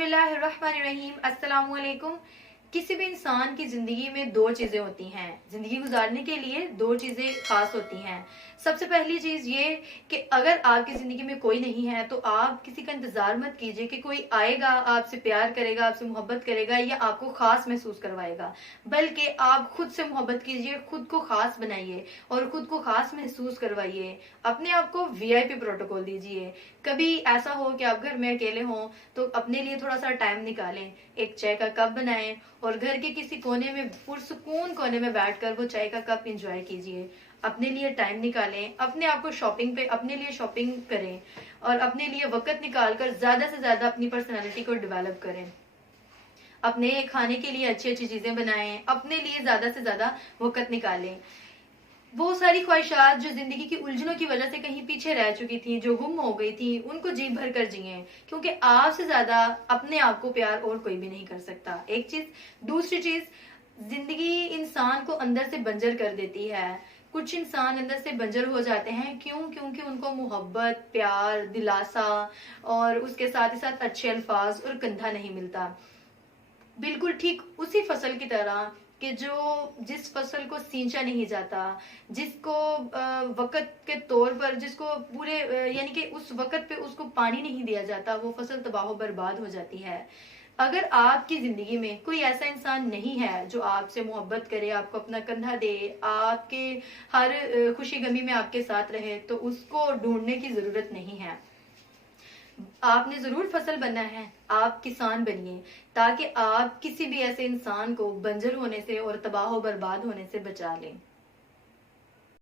बिस्मिल्लाहिर्रहमानिर्रहीम। अस्सलाम वालेकुम। किसी भी इंसान की जिंदगी में दो चीजें होती हैं, जिंदगी गुजारने के लिए दो चीजें खास होती हैं। सबसे पहली चीज ये कि अगर आपकी जिंदगी में कोई नहीं है तो आप किसी का इंतजार मत कीजिए कि कोई आएगा, आपसे प्यार करेगा, आपसे मोहब्बत करेगा या आपको खास महसूस करवाएगा। बल्कि आप खुद से मोहब्बत कीजिए, खुद को खास बनाइए और खुद को खास महसूस करवाइए। अपने आप को वीआईपी प्रोटोकॉल दीजिए। कभी ऐसा हो कि आप घर में अकेले हों तो अपने लिए थोड़ा सा टाइम निकालें, एक चाय का कप बनाएं और घर के किसी कोने में, पुरसुकून कोने में बैठकर वो चाय का कप एंजॉय कीजिए। अपने लिए टाइम निकालें, अपने आप को शॉपिंग पे, अपने लिए शॉपिंग करें और अपने लिए वक्त निकालकर ज्यादा से ज्यादा अपनी पर्सनालिटी को डेवलप करें। अपने खाने के लिए अच्छी अच्छी चीजें बनाएं, अपने लिए ज्यादा से ज्यादा वक्त निकालें। वो सारी ख्वाहिशात जो जिंदगी की उलझनों की वजह से कहीं पीछे रह चुकी थी, जो गुम हो गई थी, उनको जी भर कर जिए, क्योंकि आपसे ज्यादा अपने आप को प्यार और कोई भी नहीं कर सकता। एक चीज। दूसरी चीज, जिंदगी इंसान को अंदर से बंजर कर देती है। कुछ इंसान अंदर से बंजर हो जाते हैं, क्यों? क्योंकि उनको मोहब्बत, प्यार, दिलासा और उसके साथ ही साथ अच्छे अल्फाज और कंधा नहीं मिलता। बिल्कुल ठीक उसी फसल की तरह कि जिस फसल को सींचा नहीं जाता, जिसको वक्त के तौर पर, जिसको पूरे यानी कि उस वक्त पे उसको पानी नहीं दिया जाता, वो फसल तबाह बर्बाद हो जाती है। अगर आपकी जिंदगी में कोई ऐसा इंसान नहीं है जो आपसे मोहब्बत करे, आपको अपना कंधा दे, आपके हर खुशी गमी में आपके साथ रहे, तो उसको ढूंढने की जरूरत नहीं है। आपने जरूर फसल बनना है, आप किसान बनिए ताकि आप किसी भी ऐसे इंसान को बंजर होने से और तबाह बर्बाद होने से बचा लें।